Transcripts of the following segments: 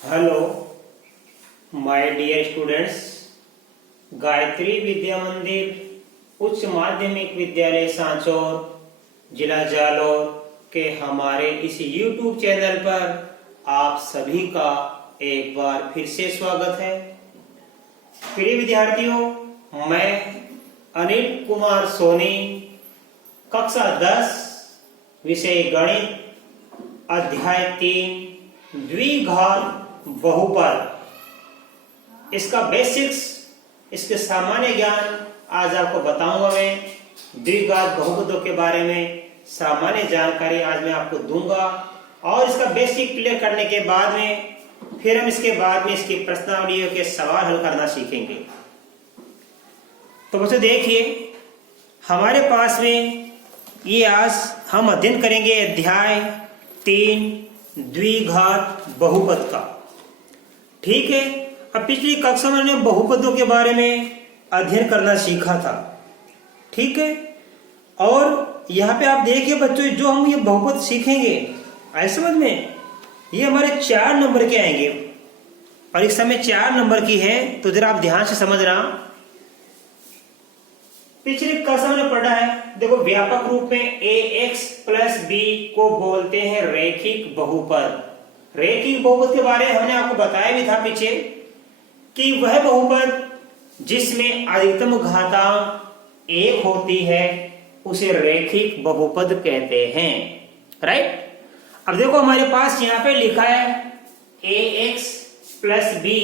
Hello my dear students, Gayatri Vidya Mandir उच्च माध्यमिक विद्यालय सांचौर जिला जालौर के हमारे इस YouTube चैनल पर आप सभी का एक बार फिर से स्वागत है। प्रिय विद्यार्थियों, मैं अनिल कुमार सोनी, कक्षा 10, विषय गणित, अध्याय 3, द्विघात बहुपद, इसका बेसिक्स, इसके सामान्य ज्ञान आज आपको बताऊंगा। मैं द्विघात बहुपदों के बारे में सामान्य जानकारी आज मैं आपको दूंगा और इसका बेसिक क्लियर करने के बाद में फिर हम इसके बाद में इसकी प्रश्नावलियों के सवाल हल करना सीखेंगे। तो बच्चों देखिए, हमारे पास में ये आज हम अध्ययन करेंगे अध्याय 3 द्विघात बहुपद का। ठीक है, अब पिछली कक्षा में हमने बहुपदों के बारे में अध्ययन करना सीखा था। ठीक है, और यहाँ पे आप देखिए बच्चों, जो हम ये बहुपद सीखेंगे आए समझ में, ये हमारे 4 नंबर के आएंगे। परीक्षा में 4 नंबर की है, तो जरा आप ध्यान से समझना। पिछली कक्षा में पढ़ा है, देखो व्यापक रूप में ax + b को बोलते हैं रैखिक बहुपद। रैखिक बहुपद के बारे में हमने आपको बताया भी था पीछे कि वह बहुपद जिसमें अधिकतम घातांक 1 होती है उसे रैखिक बहुपद कहते हैं। राइट, अब देखो हमारे पास यहाँ पे लिखा है ax + b,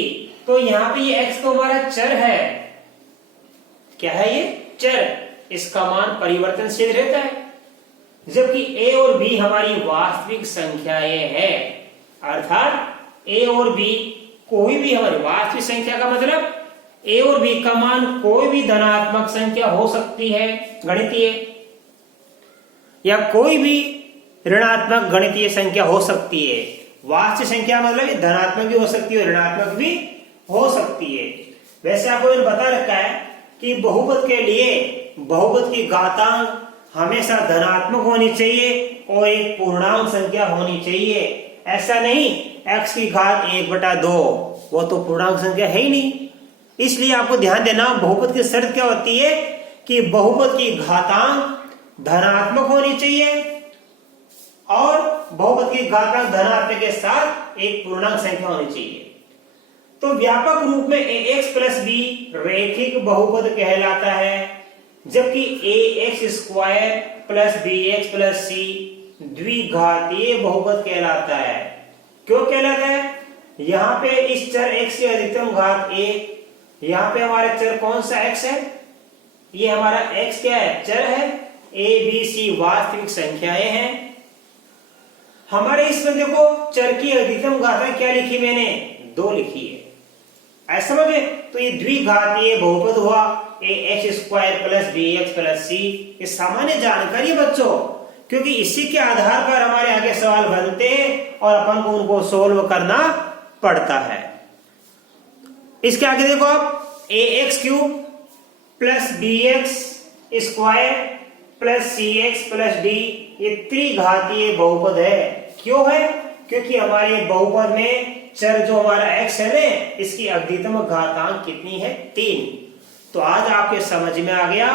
तो यहाँ पे ये x तो हमारा चर है। क्या है ये? चर। इसका मान परिवर्तनशील रहता है, जबकि a और b हमारी वास्तविक संख्याएं हैं। अर्थात a और b कोई भी हमारी वास्तविक संख्या का मतलब a और b का मान कोई भी धनात्मक संख्या हो सकती है गणितीय, या कोई भी ऋणात्मक गणितीय संख्या हो सकती है। वास्तविक संख्या मतलब धनात्मक भी हो सकती है, ऋणात्मक भी हो सकती है। वैसे आपको मैंने बता रखा है कि बहुपद के लिए बहुपद की घातांक हमेशा धनात्मक होनी चाहिए और एक पूर्णांक संख्या होनी चाहिए। ऐसा नहीं x की घात 1/2, वो तो पूर्णांक संख्या है ही नहीं। इसलिए आपको ध्यान देना, बहुपद की शर्त क्या होती है कि बहुपद की घातांक धनात्मक होनी चाहिए और बहुपद की घातांक धनात्मक के साथ एक पूर्णांक संख्या होनी चाहिए। तो व्यापक रूप में ax + b रैखिक बहुपद कहलाता है, जबकि ax² + bx + c द्विघातीय बहुपद कहलाता है। क्यों कहलाता है? यहाँ पे इस चर x की अधिकतम घात 1, यहाँ पे हमारा चर कौन सा x है? ये हमारा x क्या है? चर है। a b c वास्तविक संख्याएं हैं। हमारे इसमें देखो चर की अधिकतम घात क्या लिखी मैंने? 2 लिखी है। ऐसा समझे? तो ये द्विघातीय बहुपद हुआ ax² + bx + c। ये सामान्य जानकारी है बच्चों, क्योंकि इसी के आधार पर हमारे आगे सवाल बनते हैं और अपन को उनको सोल्व करना पड़ता है। इसके आगे देखो आप, ax³ + bx² + cx + d ये त्रिघातीय बहुपद है। क्यों है? क्योंकि हमारे बहुपद में चर जो हमारा x है ना, इसकी अधिकतम घातांक कितनी है? 3। तो आज आपके समझ में आ गया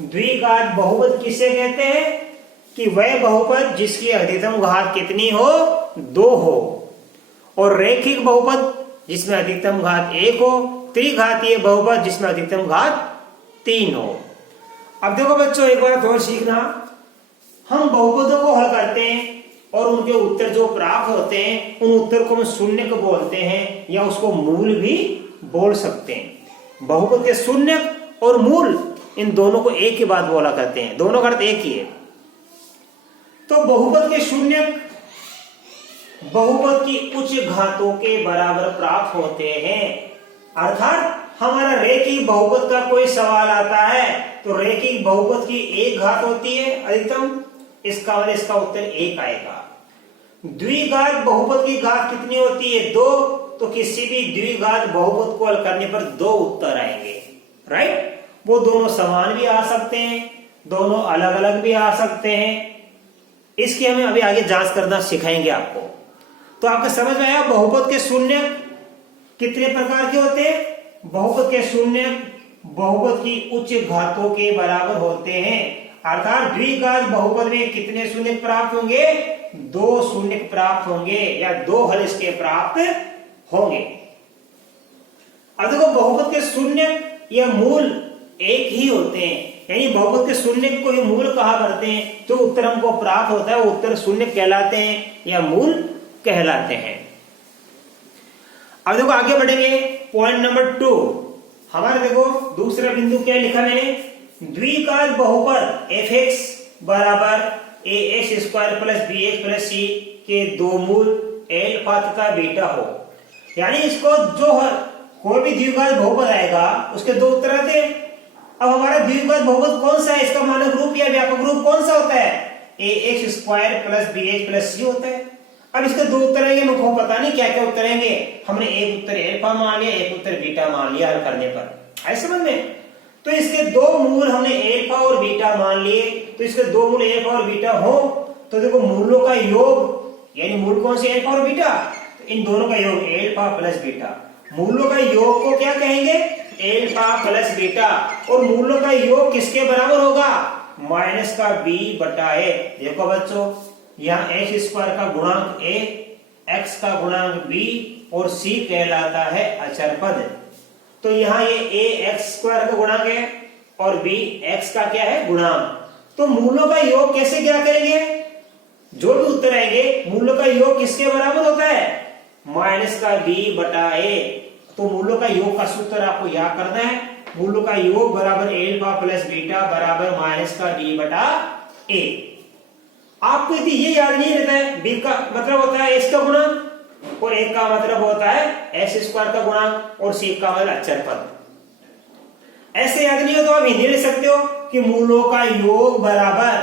द्विघात बहुपद किसे कहते हैं कि वह बहुपद जिसकी अधिकतम घात कितनी हो? 2 हो। और रैखिक बहुपद जिसमें अधिकतम घात 1 हो। त्रिघातीय बहुपद जिसमें अधिकतम घात 3 हो। अब देखो बच्चों, एक बार और सीखना, हम बहुपदों को हल करते हैं और उनके उत्तर जो प्राप्त होते हैं उन उत्तर को हम शून्यक बोलते हैं, या उसको मूल भी बोल सकते हैं। बहुपद के शून्यक और मूल, इन दोनों को एक ही बात बोला करते हैं, दोनों का अर्थ एक ही है। तो बहुपद के शून्यक बहुपद की उच्च घातों के बराबर प्राप्त होते हैं। अर्थात हमारा रैखिक बहुपद का कोई सवाल आता है तो रैखिक बहुपद की 1 घात होती है अधिकतम, इसका उत्तर 1 आएगा। द्विघात बहुपद की घात कितनी होती है? 2। तो किसी भी द्विघात बहुपद को हल करने पर 2 उत्तर आएंगे। राइट, वो दोनों समान भी आ सकते हैं, दोनों अलग अलग भी आ सकते हैं। इसकी हमें अभी आगे जांच करना सिखाएंगे आपको। तो आपको समझ में आया बहुपद के शून्य कितने प्रकार के होते हैं? बहुपद के शून्य बहुपद की उच्च घातों के बराबर होते हैं, अर्थात द्विघात बहुपद में कितने शून्य प्राप्त होंगे? 2 शून्य प्राप्त होंगे या 2 हल इसके प्राप्त होंगे। अब देखो बहुपद के शून्य या मूल एक ही होते हैं, यानी बहुपद के शून्य को ही मूल कहा करते हैं। जो उत्तर हमको प्राप्त होता है वो उत्तर शून्य कहलाते हैं या मूल कहलाते हैं। अब देखो आगे बढ़ेंगे, पॉइंट नंबर 2। हमारे देखो दूसरा बिंदु क्या लिखा मैंने? द्विघात बहुपद f(x) बराबर ax² plus bx plus c के 2 मूल अल्फा तथा बीटा हो। यानी इसको जो कोई भी द्विघात बहुपद आएगा उसके 2 उत्तर आते हैं। अब हमारा द्विघात बहुपद कौन सा है? इसका मानक रूप या व्यापक रूप कौन सा होता है? ax² plus bx plus c होता है। अब इसके 2 उत्तर आएंगे, मुझको पता नहीं क्या क्या उत्तर आएंगे। हमने एक उत्तर अल्फा मान लिया, एक उत्तर बीटा मान लिया हल करने पर, ऐसे समझ में। तो इसके 2 मूल हमने अल्फा और बीटा मान लिए, तो इसके 2 मूल अल्फा और बीटा हो तो देखो मूलों का योग, यानी मूल कौन से? अल्फा और बीटा, तो इन दोनों का योग अल्फा प्लस बीटा। मूलों का योग को क्या कहेंगे? Alpha plus beta. और मूलों का योग किसके बराबर होगा? माइनस का b बटा a। देखो बच्चों, यहाँ x² का गुणांक a, x का गुणांक b और c कहलाता है अचर पद। तो यहाँ ये ax² का गुणांक है और b x का क्या है? गुणांक। तो मूलों का योग कैसे क्या करेंगे? जो भी उत्तर आएंगे मूलों का योग किसके बराबर होता है? माइनस का b बटा a। तो मूलों का योग का सूत्र आपको याद करना है। मूलों का योग बराबर अल्फा प्लस बीटा बराबर माइनस का b बटा a। आपको यदि ये याद नहीं रहता है, b का मतलब होता है x का गुणांक और a का मतलब होता है x² का गुणांक और c का मतलब अचर पद। ऐसे याद नहीं हो तो आप हिंदी लिख सकते हो कि मूलों का योग बराबर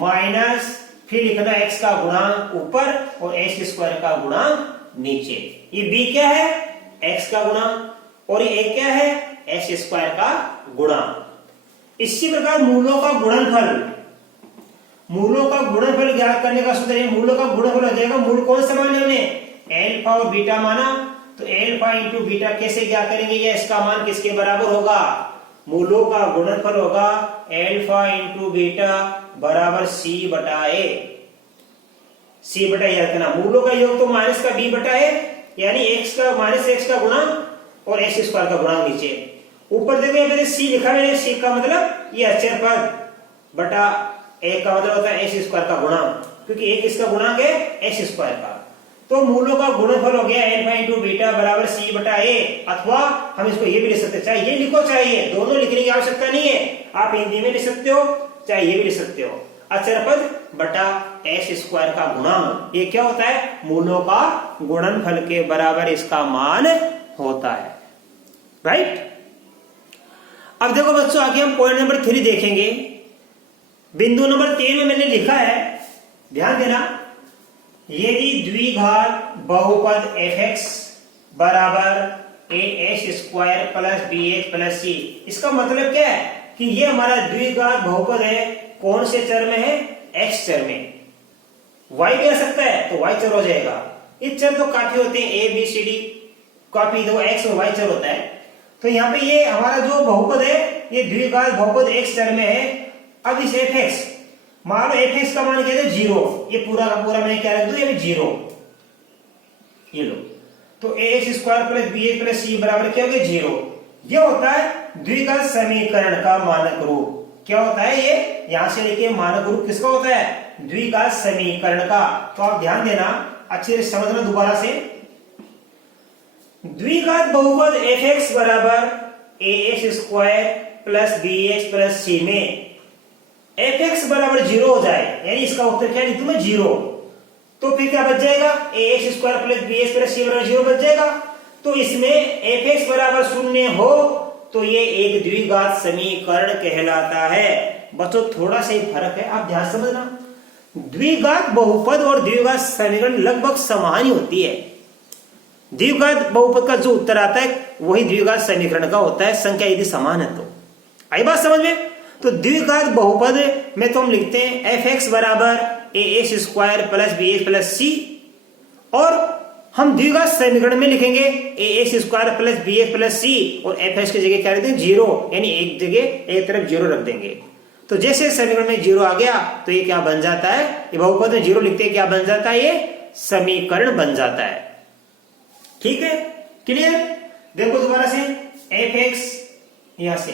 माइनस फिर लिखना x का गुणांक ऊपर और x² का गुणांक नीचे। ये b क्या है? x का गुणांक और ये a क्या है? x² का गुणांक। इसी प्रकार मूलों का गुणनफल, मूलों का गुणनफल ज्ञात करने का सूत्र है। मूलों का गुणनफल हो जाएगा, मूल कौन सा माने हमने? अल्फा और बीटा माना, तो अल्फा इंटू बीटा कैसे ज्ञात करेंगे? या इसका मान किसके बराबर होगा? मूलों का गुणनफल होगा अल्फा इंटू बीटा बराबर c बटा a। c बटा याद करना, मूलों का योग तो माइनस का b बटा a, यानी x का माइनस x का गुणांक और x² का गुणांक नीचे। ऊपर देखो यहाँ पे c लिखा है, c का मतलब ये अचर पद बटा a का मतलब होता है x² का गुणांक, क्योंकि एक इसका गुणांक है x² का। तो मूलों का गुणनफल हो गया अल्फा इंटू बीटा बराबर c बटा a। अथवा हम इसको ये भी लिख सकते हैं, चाहे ये लिखो चाहे ये, दोनों लिखने की आवश्यकता नहीं है। आप हिंदी में लिख सकते हो चाहे ये भी लिख सकते हो। अचर पद बटा x² का गुणांक, ये क्या होता है? मूलों का गुणनफल के बराबर इसका मान होता है, राइट। अब देखो बच्चों आगे हम पॉइंट नंबर 3 देखेंगे। बिंदु नंबर 3 में मैंने लिखा है, ध्यान देना, यदि द्विघात बहुपद f(x) बराबर ax² plus bx plus c। इसका मतलब क्या है कि ये हमारा द्विघात बहुपद है, कौन से चर में है? x चर में। y भी आ सकता है तो y चर हो जाएगा। इस चर तो काफी होते हैं, a b c d, काफी दो x और y चर होता है। तो यहाँ पे ये हमारा जो बहुपद है ये द्विघात बहुपद x चर में है। अब इस f(x) मान लो f(x) का मान क्या है? 0। ये पूरा का पूरा मैं क्या रख दूं? ये 0, ये लो। तो ax² plus bx plus c बराबर क्या हो गया? 0। ये होता है द्विघात समीकरण का मानक रूप। क्या होता है ये? यहां से लेके मानक रूप किसका होता है? द्विघात समीकरण का। तो आप ध्यान देना, अच्छे से समझना दोबारा से। द्विघात बहुपद f(x) बराबर ax² plus bx plus c में f(x) बराबर 0 हो जाए, यानी इसका उत्तर क्या लिखूं मैं? 0। तो फिर क्या बच जाएगा? ax² plus bx plus c बराबर 0 बच जाएगा। तो इसमें f(x) बराबर 0 हो तो ये एक द्विघात समीकरण कहलाता है। बच्चों थोड़ा सा ही फर्क है, आप ध्यान समझना। द्विघात बहुपद और द्विघात समीकरण लगभग समान ही होती है। द्विघात बहुपद का जो उत्तर आता है वही द्विघात समीकरण का होता है, संख्या यदि समान है तो। आई बात समझ में? तो द्विघात बहुपद में तो हम लिखते हैं f(x) बराबर ax² plus bx plus c, और हम द्विघात समीकरण में लिखेंगे a x square plus B x plus सी और एफ एक्स की जगह क्या रख देंगे, जीरो, यानी एक जगह एक तरफ जीरो रख देंगे। तो जैसे समीकरण में जीरो आ गया तो ये क्या बन जाता है, ये बहुपद में जीरो लिखते हैं, क्या बन जाता है, ये समीकरण बन जाता है। ठीक है, क्लियर। देखो दोबारा से एफ एक्स, यहां से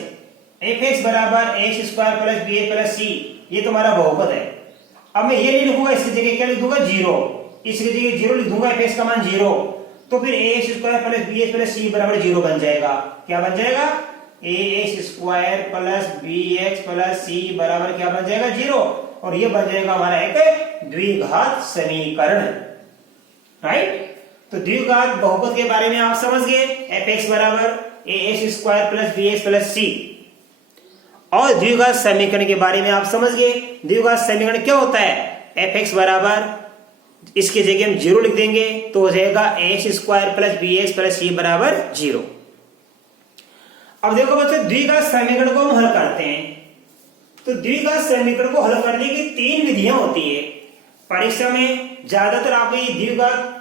एफ एक्स बराबर X square plus B x plus C, ये तुम्हारा बहुपद है। अब मैं ये नहीं लिखूंगा, इसकी जगह क्या लिख दूंगा, जीरो, इसकी जगह जीरो लिख दूंगा, एफ एक्स का मान जीरो, तो फिर A x square plus B x plus C बराबर जीरो बन जाएगा। क्या बन जाएगा, A x square plus B x plus C बराबर क्या बन जाएगा, जीरो, और ये बन जाएगा हमारा एक द्विघात समीकरण। राइट, तो द्विघात बहुपद के बारे में आप समझ गए, एफ एक्स बराबर A x square plus B x plus सी। और द्विघात समीकरण के बारे में आप समझ गए, द्विघात समीकरण क्या होता है, एफ एक्स बराबर, इसके जगह हम जीरो लिख देंगे तो हो जाएगा X square plus B x plus C बराबर जीरो। अब देखो बच्चों, द्विघात समीकरण को हम हल करते हैं, तो द्विघात समीकरण को हल करने की तीन विधियां होती है। परीक्षा में ज्यादातर आपको ये द्विघात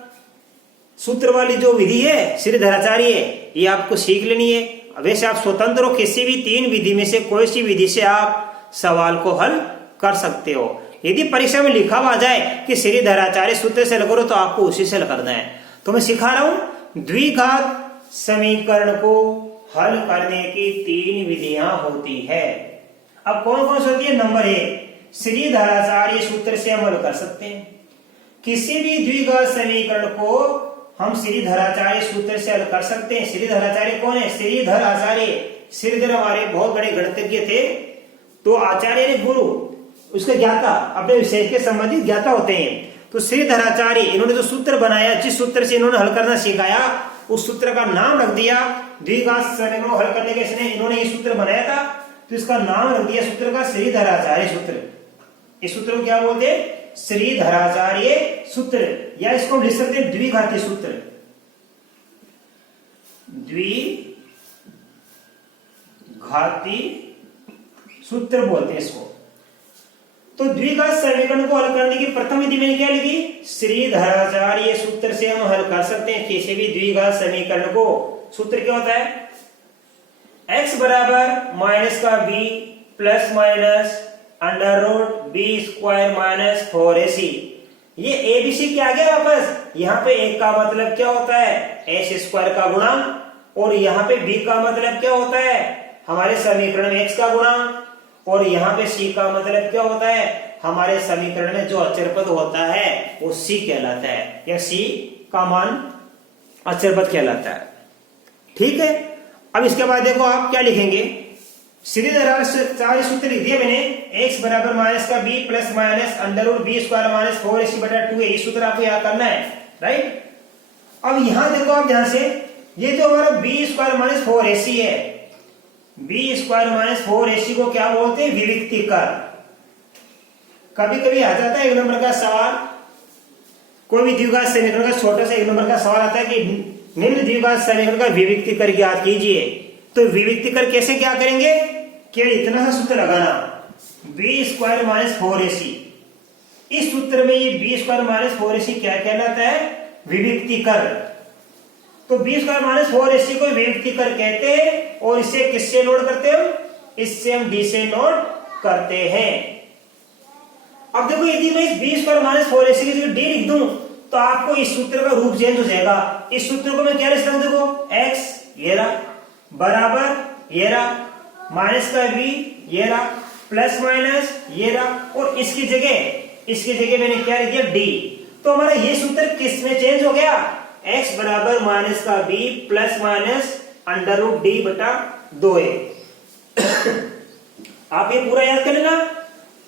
सूत्र वाली जो विधि है, श्रीधराचार्य, ये आपको सीख लेनी है। वैसे आप स्वतंत्र हो, किसी भी तीन विधि में से कोई सी विधि से आप सवाल को हल कर सकते हो। यदि परीक्षा में लिखा हुआ जाए कि श्रीधराचार्य सूत्र से हल करो तो आपको उसी से हल करना है। तो मैं सिखा रहा हूं, द्विघात समीकरण को हल करने की तीन विधियां होती है। अब कौन कौन सी होती है, नंबर एक, श्रीधराचार्य सूत्र से हम हल कर सकते हैं। किसी भी द्विघात समीकरण को हम श्रीधराचार्य सूत्र से हल कर सकते हैं। श्रीधराचार्य कौन है, श्रीधर आचार्य। श्रीधर हमारे बहुत बड़े गणितज्ञ थे, तो आचार्य ने गुरु, उसके ज्ञाता, अपने विषय के संबंधित ज्ञाता होते हैं। तो श्रीधराचार्य, इन्होंने जो सूत्र बनाया, जिस सूत्र से इन्होंने हल करना सिखाया, उस सूत्र का नाम रख दिया द्विघात समीकरण को हल करने के, इसने इन्होंने ये सूत्र बनाया था तो इसका नाम रख दिया सूत्र का श्रीधराचार्य सूत्र। इस सूत्र को क्या बोलते हैं, श्रीधराचार्य सूत्र, या इसको लिख सकते हैं द्विघाती सूत्र, द्विघाती सूत्र बोलते हैं इसको। तो द्विघात समीकरण को हल करने की प्रथम विधि मैंने क्या लिखी, श्रीधराचार्य सूत्र से हम हल कर सकते हैं किसी भी द्विघात समीकरण को। सूत्र क्या होता है, x बराबर माइनस का b plus minus under root B square minus 4ac। ये एबीसी क्या आ गया वापस, यहाँ पे एक का मतलब क्या होता है, एस स्क्वायर का गुणा, और यहाँ पे b का मतलब क्या होता है, हमारे समीकरण में x का गुणा, और यहाँ पे c का मतलब क्या होता है, हमारे समीकरण में जो अचर पद होता है वो c कहलाता है, या c का मान अचर पद कहलाता है। ठीक है, अब इसके बाद देखो आप क्या लिखेंगे, श्रीधराचार्य सूत्र लिख दिया मैंने, x बराबर माइनस का b plus minus under root B square minus 4ac बटा 2a, ये सूत्र आपको याद करना है। राइट, अब यहां देखो आप ध्यान से, ये जो हमारा b स्क्वायर माइनस 4ac है, b स्क्वायर माइनस 4ac को क्या बोलते हैं, विविक्ति कर। कभी कभी आ जाता है एक नंबर का सवाल, कोई भी द्विघात समीकरण का छोटा सा एक नंबर का सवाल आता है कि निम्न द्विघात समीकरण का विविक्ति कर ज्ञात कीजिए। तो विविक्ति कर कैसे क्या करेंगे, केवल इतना सा सूत्र लगाना, बी स्क्वायर माइनस 4ac। इस सूत्र में ये बी स्क्वायर माइनस 4ac क्या कहलाता है, विविक्ति कर। तो बी स्क्वायर माइनस 4ac को विविक्ति कर कहते हैं, और इसे किससे नोट करते हैं, इससे हम डी से नोट करते हैं। अब देखो, यदि मैं इस बी स्क्वायर माइनस 4ac की जगह डी लिख दूं तो आपको इस सूत्र का रूप चेंज हो जाएगा। इस सूत्र को मैं क्या लिख सकता हूं, देखो x ये रहा बराबर ये रहा, माइनस का b ये रहा, प्लस माइनस ये रहा, और इसकी जगह मैंने क्या लिख दिया, d। तो हमारा ये सूत्र किस में चेंज हो गया, x बराबर माइनस का b plus minus under root d बटा 2a। आप ये पूरा याद कर लेना,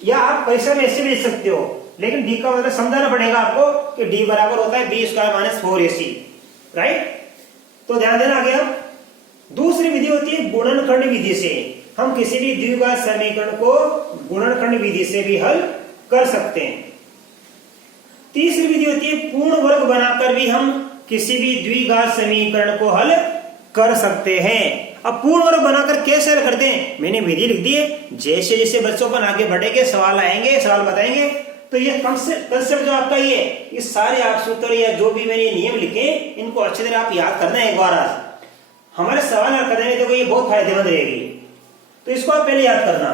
या आप परीक्षा में ऐसे भी लिख सकते हो, लेकिन d का मतलब समझाना पड़ेगा आपको कि d बराबर होता है b square minus 4ac। Right, तो ध्यान देना। आगे अब दूसरी विधि होती है गुणनखंड विधि से। हम किसी भी द्विघात समीकरण को गुणनखंड विधि से भी हल कर सकते हैं। तीसरी विधि होती है पूर्ण वर्ग बनाकर भी हम किसी भी द्विघात समीकरण को हल कर सकते हैं। अब पूर्ण वर्ग बनाकर कैसे हल करते हैं, मैंने विधि लिख दी है। जैसे जैसे बच्चों पर आगे बढ़ेंगे, सवाल आएंगे, सवाल बताएंगे, तो ये कंसेप्ट जो आपका ये सारे आप सूत्र या जो भी मैंने नियम लिखे इनको अच्छी तरह आप याद करना है एक बार। आज हमारे सवाल हल करने में देखो ये बहुत फायदेमंद रहेगी, तो इसको आप पहले याद करना।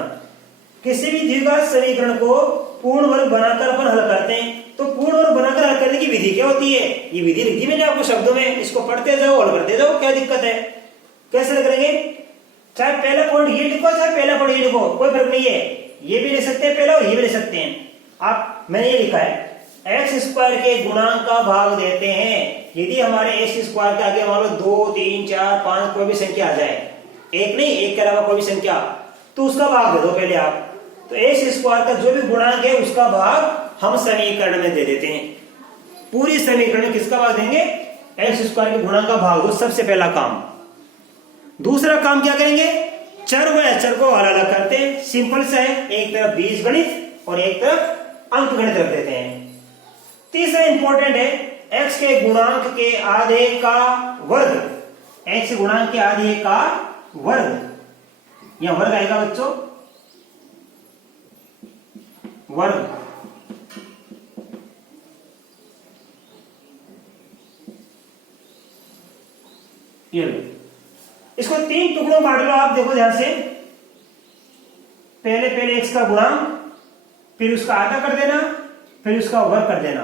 किसी भी द्विघात समीकरण को पूर्ण वर्ग बनाकर अपन हल करते हैं, तो पूर्ण वर्ग बनाकर हल करने की विधि क्या होती है, ये विधि लिखी मैंने आपको शब्दों में, इसको पढ़ते जाओ हल करते जाओ, क्या दिक्कत है। कैसे हल करेंगे, चाहे पहला पॉइंट ये लिखो चाहे पहला पॉइंट ये लिखो, कोई फर्क नहीं है, ये भी ले सकते हैं पहला और ये भी ले सकते हैं आप। मैंने ये लिखा है एक्स स्क्वायर के गुणांक का भाग देते हैं, यदि हमारे एक्स स्क्वायर के आगे मान लो 2 3 4 5 कोई भी संख्या आ जाए, एक नहीं एक के अलावा कोई भी संख्या, तो उसका भाग दे दो पहले आप। तो एक्स स्क्वायर का जो भी गुणांक है उसका भाग हम समीकरण में दे देते हैं। पूरी समीकरण में किसका भाग देंगे, एक्स स्क्वायर के गुणांक का भाग दो, सबसे पहला काम। दूसरा काम क्या करेंगे, चर व अचर को अलग अलग करते हैं, सिंपल सा है, एक तरफ बीजगणित और एक तरफ अंकगणित रख देते हैं। तीसरा इंपॉर्टेंट है एक्स के गुणांक के आधे का वर्ग, एक्स गुणांक के आधे का वर्ग, यह वर्ग आएगा बच्चों, वर्ग। ये इसको 3 टुकड़ों में बांट लो आप, देखो ध्यान से, पहले एक्स का गुणांक, फिर उसका आधा कर देना, फिर उसका वर्ग कर देना।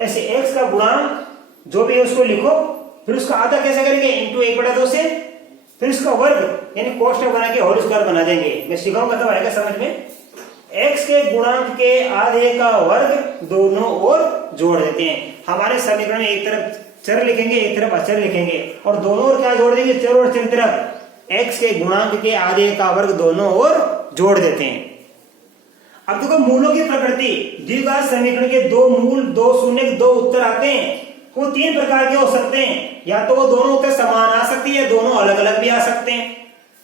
ऐसे एक्स का गुणांक जो भी है उसको लिखो, फिर उसका आधा कैसे करेंगे, इंटू 1/2 से, फिर उसका वर्ग यानी कोष्ठक बना के होल स्क्वायर बना देंगे। मैं सिखाऊंगा तब आएगा समझ में। एक्स के गुणांक के आधे का वर्ग दोनों ओर जोड़ देते हैं। हमारे समीकरण में एक तरफ चर लिखेंगे एक तरफ अचर लिखेंगे, और दोनों ओर क्या जोड़ देंगे, चर और चर तरफ एक्स के गुणांक के आधे का वर्ग दोनों ओर जोड़ देते हैं। अब देखो मूलों की प्रकृति, द्विघात समीकरण के 2 मूल 2 शून्य 2 उत्तर आते हैं, वो 3 प्रकार के हो सकते हैं, या तो वो दोनों उत्तर समान आ सकती है, दोनों अलग अलग भी आ सकते हैं,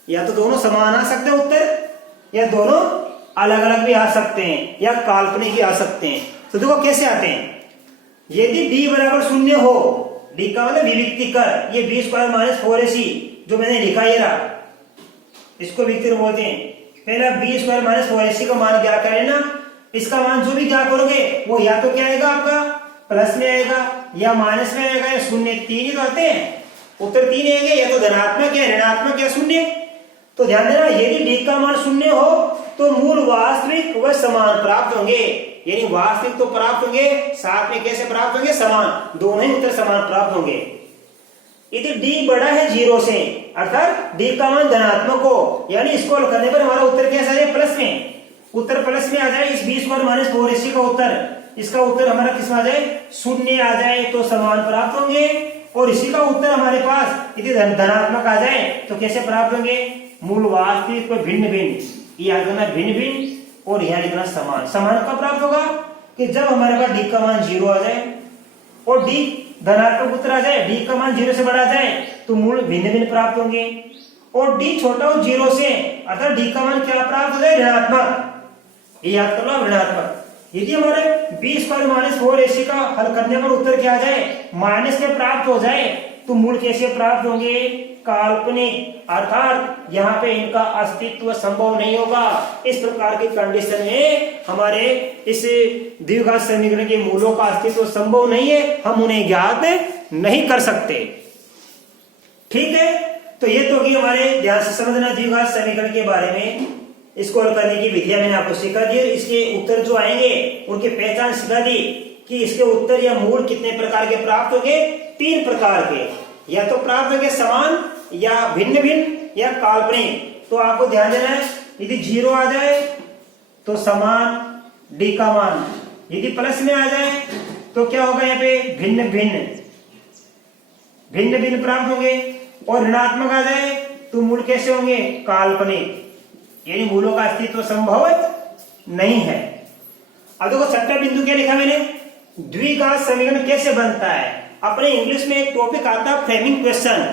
या तो दोनों समान आ सकते हैं उत्तर, या दोनों अलग अलग भी आ सकते हैं, या काल्पनिक भी आ सकते हैं। तो देखो कैसे आते हैं, यदि b बराबर 0 हो, d का मतलब विविक्ति कर, ये b स्क्वायर माइनस 4ac जो मैंने लिखा ये रहा, इसको विविक्ति बोलते हैं। पहला b स्क्वायर माइनस 4ac का मान क्या कर लेना, इसका मान जो भी क्या करोगे वो या तो क्या आएगा आपका प्लस में आएगा या माइनस में आएगा या शून्य, 3 ही तो आते हैं, उत्तर 3 आएंगे, या तो धनात्मक या ऋणात्मक या शून्य। तो ध्यान देना, यदि d का मान 0 हो तो मूल वास्तविक व समान प्राप्त होंगे, यानी वास्तविक तो प्राप्त होंगे, साथ में कैसे प्राप्त होंगे, समान, दोनों ही उत्तर समान प्राप्त होंगे। यदि d बड़ा है 0 से, अर्थात d का मान धनात्मक हो, यानी इसको हल करने पर हमारा उत्तर कैसा है, प्लस में, उत्तर प्लस में आ जाए, इस b स्क्वायर माइनस 4ac का उत्तर, इसका उत्तर हमारा किस में आ जाए, 0 आ जाए तो समान प्राप्त होंगे, और इसी का उत्तर हमारे पास यदि धनात्मक आ जाए तो कैसे प्राप्त होंगे, मूल वास्तविक व भिन्न भिन्न, याद करना भिन्न भिन्न, और यहाँ लिखना समान। समान कब प्राप्त होगा, कि जब हमारे पास d का मान 0 आ जाए और d धनात्मक उत्तर आ जाए, d का मान 0 से बड़ा आ जाए तो मूल भिन्न भिन्न प्राप्त होंगे, और d छोटा हो 0 से, अर्थात d का मान क्या प्राप्त हो जाए, ऋणात्मक, ये याद कर लो ऋणात्मक। यदि हमारे b स्क्वायर माइनस 4ac का हल करने पर उत्तर क्या आ जाए, माइनस में प्राप्त हो जाए, तो मूल कैसे प्राप्त होंगे, काल्पनिक, अर्थात यहाँ पे इनका अस्तित्व संभव नहीं होगा। इस प्रकार की कंडीशन में हमारे इस द्विघात समीकरण के मूलों का अस्तित्व संभव नहीं है, हम उन्हें ज्ञात नहीं कर सकते। ठीक है, तो ये तो कि हमारे ध्यान से समझना द्विघात समीकरण के बारे में, इसको हल करने की विधियां मैंने आपको सिखा दी, इसके उत्तर जो आएंगे उनकी पहचान सिखा दी कि इसके उत्तर या मूल कितने प्रकार के प्राप्त होंगे, 3 प्रकार के, या तो प्राप्त होंगे समान या भिन्न भिन्न या काल्पनिक। तो आपको ध्यान देना है, यदि 0 आ जाए तो समान d का मान, यदि प्लस में आ जाए तो क्या होगा, यहाँ पे भिन्न भिन्न, भिन्न भिन्न प्राप्त होंगे, और ऋणात्मक आ जाए तो मूल कैसे होंगे, काल्पनिक, यानी मूलों का अस्तित्व संभव नहीं है। अब देखो 6वां बिंदु क्या लिखा मैंने, द्विघात समीकरण कैसे बनता है। अपने इंग्लिश में एक टॉपिक आता है फ्रेमिंग क्वेश्चन,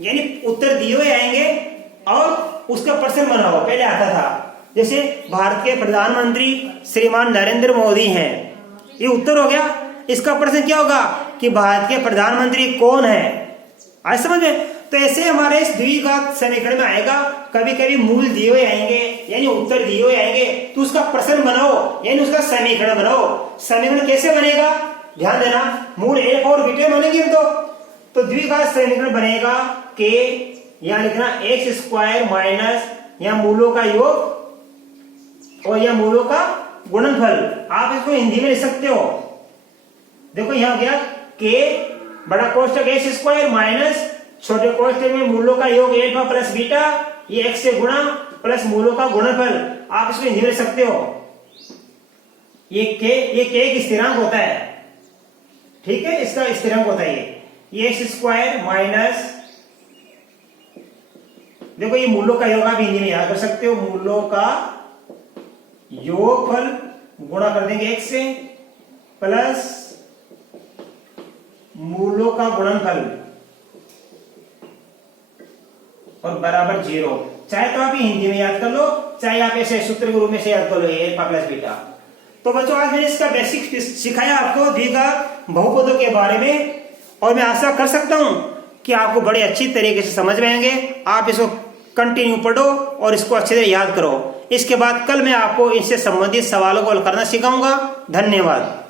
यानी उत्तर दिए हुए आएंगे और उसका प्रश्न बना हुआ, पहले आता था, जैसे भारत के प्रधानमंत्री श्रीमान नरेंद्र मोदी हैं, ये उत्तर हो गया, इसका प्रश्न क्या होगा कि भारत के प्रधानमंत्री कौन है, आज समझ में। तो ऐसे हमारे इस द्विघात समीकरण में आएगा, कभी कभी मूल दिए हुए आएंगे यानी उत्तर दिए हुए आएंगे तो उसका प्रश्न बनाओ यानी उसका समीकरण बनाओ। समीकरण कैसे बनेगा ध्यान देना, मूल एक और बीटे बनेंगे तो द्विघात समीकरण बनेगा के यहाँ लिखना एक्स स्क्वायर माइनस यहाँ मूलों का योग और यह मूलों का गुणनफल। आप इसको हिंदी में लिख सकते हो। देखो यहाँ गया के बड़ा कोष्टक एक्स स्क्वायर माइनस छोटे कोष्टक में मूलों का योग अल्फा प्लस बीटा, ये एक्स से गुणा प्लस मूलों का गुणनफल। आप इसको हिंदी में लिख सकते हो। ये के एक स्थिरांक होता है, ठीक है, इसका स्थिरांक होता है ये एक्स स्क्वायर माइनस, देखो ये मूलों का योग आप हिंदी में याद कर सकते हो, मूलों का योगफल गुणा कर देंगे एक्स से प्लस मूलों का गुणनफल और बराबर 0। चाहे तो आप हिंदी में याद कर लो, चाहे आप ऐसे सूत्र के रूप में से याद कर लो अल्फा प्लस बीटा। तो बच्चों आज मैंने इसका बेसिक सिखाया आपको द्विघात बहुपदों के बारे में, और मैं आशा कर सकता हूं कि आपको बड़े अच्छी तरीके से समझ में आएंगे। आप इसको कंटिन्यू पढ़ो और इसको अच्छे से याद करो। इसके बाद कल मैं आपको इससे संबंधित सवालों को हल करना सिखाऊंगा। धन्यवाद।